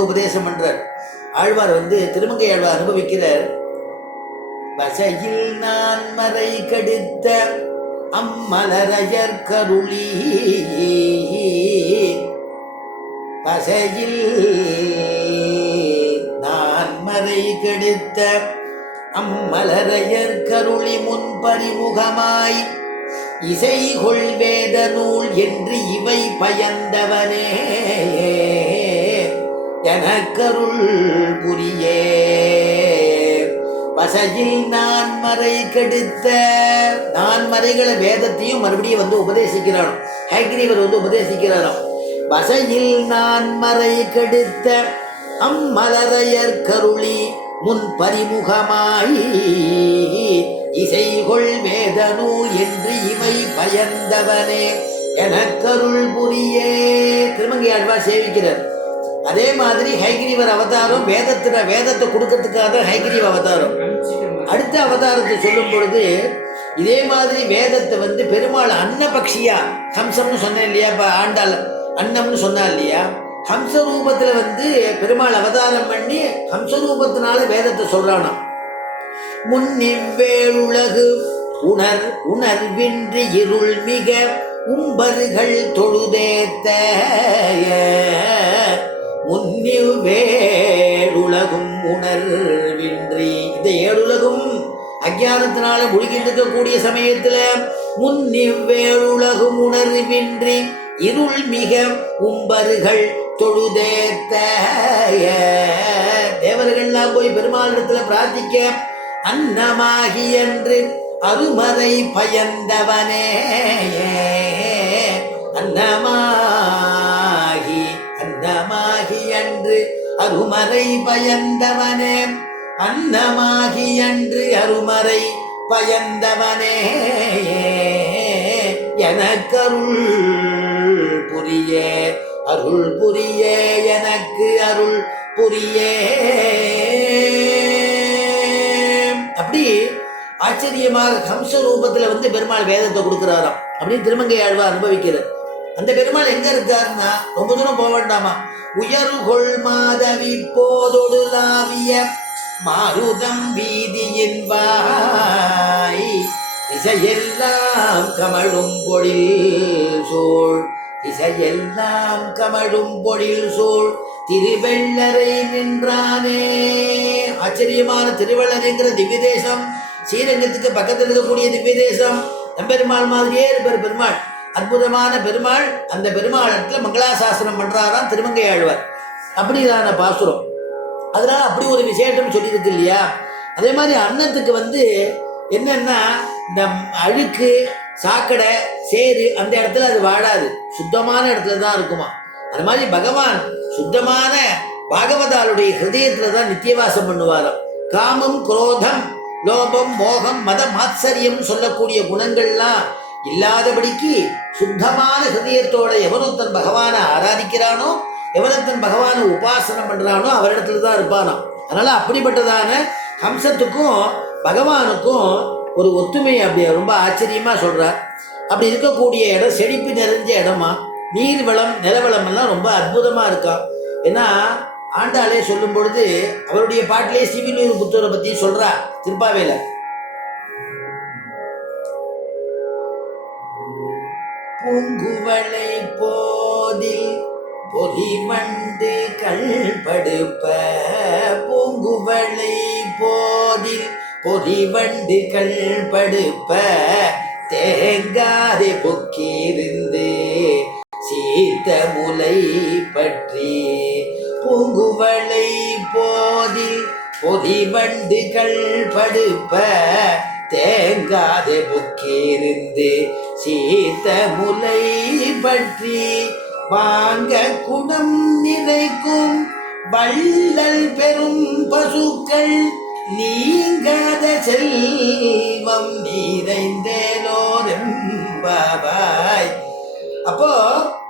வந்து உபதேசம் பண்றார். ஆழ்வார் வந்து திருமங்கை ஆழ்வார் அனுபவிக்கிறார். வசையில் நான் மறை கடுத்த அம்மலரையர் கருளி, வசையில் நான் மறை கடுத்த அம்மலரையர் கருளி முன்பறிமுகமாய் இசைகொள் வேத நூல் என்று இவை பயந்தவனே எனக்கருள் புரியே. வசையில் நான் மறை கெடுத்த, நான் மறைகளை வேதத்தையும் மறுபடியும் வந்து உபதேசிக்கிறானோ, ஹயக்ரீவர் வந்து உபதேசிக்கிறாரோ. வசையில் நான் மறை கெடுத்த அம்மலரையர் கருளி முன் பரிமுகமாய் இசைகொள் வேத நூல் என்று இவை பயந்தவனே எனக்கருள் புரியே. திருமங்கை ஆழ்வார் சேவிக்கிறார். அதே மாதிரி ஹயக்ரீவர் அவதாரம் வேதத்தை கொடுக்கறதுக்காக ஹயக்ரீவ அவதாரம். அடுத்த அவதாரத்தை சொல்லும் பொழுது இதே மாதிரி வேதத்தை வந்து பெருமாள் அன்னபக்ஷியா, ஹம்சம்னு சொன்னேன் இல்லையா, இப்போ ஆண்டாள் அன்னம்னு சொன்னா இல்லையா, ஹம்ச ரூபத்துல வந்து பெருமாள் அவதாரம் பண்ணி ஹம்சரூபத்தினால வேதத்தை சொல்றானா. முன்னிவ்வேழுலகு உணர்வின்றி இருள் மிக உம்பர்கள் தொழுதேத்த, முன்னிவ்வேழுலகும் உணர்வின்றி, இந்த ஏழுலகும் அஞ்ஞானத்தினால முழுகின்றிருக்கக்கூடிய சமயத்துல முன்னிவ்வேழுலகும் உணர்வின்றி இருள் மிக உம்பர்கள் தொழுதேத்த, தேவர்கள்லாம் போய் பெருமாளிடத்துல பிரார்த்திக்க அன்னமாகி என்று அருமறை பயந்தவனே, அன்னமாகி என்று அருமறை பயந்தவனே, அன்னமாகி என்று அருமறை பயந்தவனே எனக்கருள் புரியே, அருள் புரியே, எனக்கு அருள் புரியே. அப்படி ஆச்சரியமாக ஹம்ச ரூபத்துல வந்து பெருமாள் வேதத்தை கொடுக்கிறாராம் அப்படின்னு திருமங்கை ஆழ்வார் அனுபவிக்கிறார். அந்த பெருமாள் எங்க இருக்காருன்னா ரொம்ப தூரம் போக வேண்டாமா, உயர்கொள் மாதவி போதொடுலாவிய மாருதம் வீதியின் வாய் இசையெல்லாம் கமழும் பொழில் சூழ், இசையெல்லாம் கமழும் பொழில் சூழ் திருவெள்ளரை நின்றானே. ஆச்சரியமான திருவள்ளரைங்கிற திவ்ய தேசம், ஸ்ரீரங்கத்துக்கு பக்கத்தில் இருக்கக்கூடிய திவ்ய தேசம். நம்பெருமாள் மாதிரியே இருப்பார் பெருமாள், அற்புதமான பெருமாள். அந்த பெருமாள் இடத்துல மங்களாசாசனம் பண்றாராம் திருமங்கை ஆழ்வார். அப்படிதான பாசுரம். அதனால அப்படி ஒரு விசேஷம் சொல்லியிருக்கு இல்லையா. அதே மாதிரி அன்னத்துக்கு வந்து என்னன்னா, இந்த அழுக்கு சாக்கடை சேரு அந்த இடத்துல அது வாழாது, சுத்தமான இடத்துல தான் இருக்குமா. அது மாதிரி பகவான் சுத்தமான பாகவதாளுடைய ஹிருதயத்துல தான் நித்தியவாசம் பண்ணுவாராம். காமம், குரோதம், லோபம், மோகம், மதம், ஆச்சரியம் சொல்லக்கூடிய குணங்கள்லாம் இல்லாதபடிக்கு சுத்தமான ஹிருதயத்தோட எவனொத்தன் பகவானை ஆராதிக்கிறானோ, எவனொத்தன் பகவானை உபாசனம் பண்றானோ அவரிடத்துல தான் இருப்பானோ. அதனால அப்படிப்பட்டதான ஹம்சத்துக்கும் பகவானுக்கும் ஒரு ஒத்துமை அப்படி ரொம்ப ஆச்சரியமா சொல்றார். அப்படி இருக்கக்கூடிய இடம் செழிப்பு நிறைஞ்ச இடமா, நீர் வளம் நிலவளம் எல்லாம் ரொம்ப அற்புதமா இருக்கா. ஏன்னா ஆண்டாளே சொல்லும் பொழுது அவருடைய பாட்டிலே சிவினூர் புத்தூரை பத்தி சொல்றா. திருப்பாவேல பூங்குவளை போதில் பொறிவண்டு கள்படுப்ப, பூங்குவளை போதில் பொறிவண்டு கள்படுப்ப தேங்காதே பொக்கிருந்து சீத்த முலை பற்றி, பூங்குவளை போதில் பொறிவண்டு கள்படுப்ப தேங்காதே பொக்கிருந்து சீத்த முலை பற்றி வாங்க குடம் நிறைக்கும் வள்ளல் பெரும் பசுக்கள் நீங்காத செல்வம் நிறைந்தேலோரெம்பாவாய். அப்போ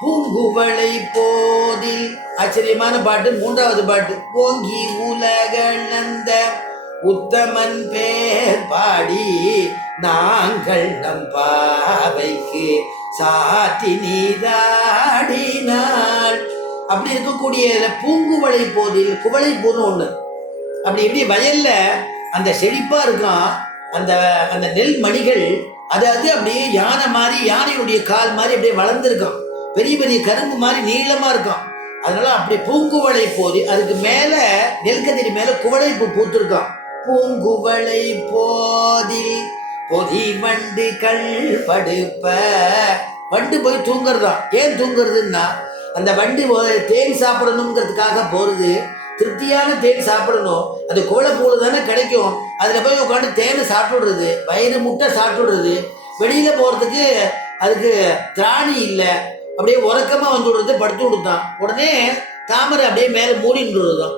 பூங்குவளை போதில் ஆச்சரியமான பாட்டு. மூன்றாவது பாட்டு, ஓங்கி உலகளந்த உத்தமன் பேர் பாடி நாங்கள் நம் பாவைக்கு சாத்தி நீராடினாள். அப்படி இருக்கக்கூடிய பூங்குவளை போதில் குவளை பூன்னு ஒண்ணு. அப்படி இப்படி வயல்ல அந்த செழிப்பா இருக்கும் அந்த அந்த நெல் மணிகள், அது அப்படியே யானை மாதிரி, யானையுடைய கால் மாதிரி அப்படியே வளர்ந்துருக்கும். பெரிய பெரிய கரும்பு மாதிரி நீளமா இருக்கும். அதனால அப்படி பூங்குவளை போதி, அதுக்கு மேல நெல்கதிரி மேல குவளை பூ பூத்திருக்கான். பூங்குவளை போதில் பொதி வண்டு கள் படுப்ப, வண்டு போய் தூங்குறதான். ஏன் தூங்குறதுன்னா அந்த வண்டு தேன் சாப்பிடணுங்கிறதுக்காக போறது. திருப்தியான தேன் சாப்பிடணும், அது கோலப்பூல தானே கிடைக்கும். அதில் போய் உட்காந்து தேனை சாப்பிட்டுடுறது, வயிறு முட்டை சாப்பிட்டுடுறது. வெளியில் போகிறதுக்கு அதுக்கு திராணி இல்லை, அப்படியே உறக்கமாக வந்து விடுறது, படுத்து விடுத்தான். உடனே தாமரை அப்படியே மேலே மூடின்னு தான்.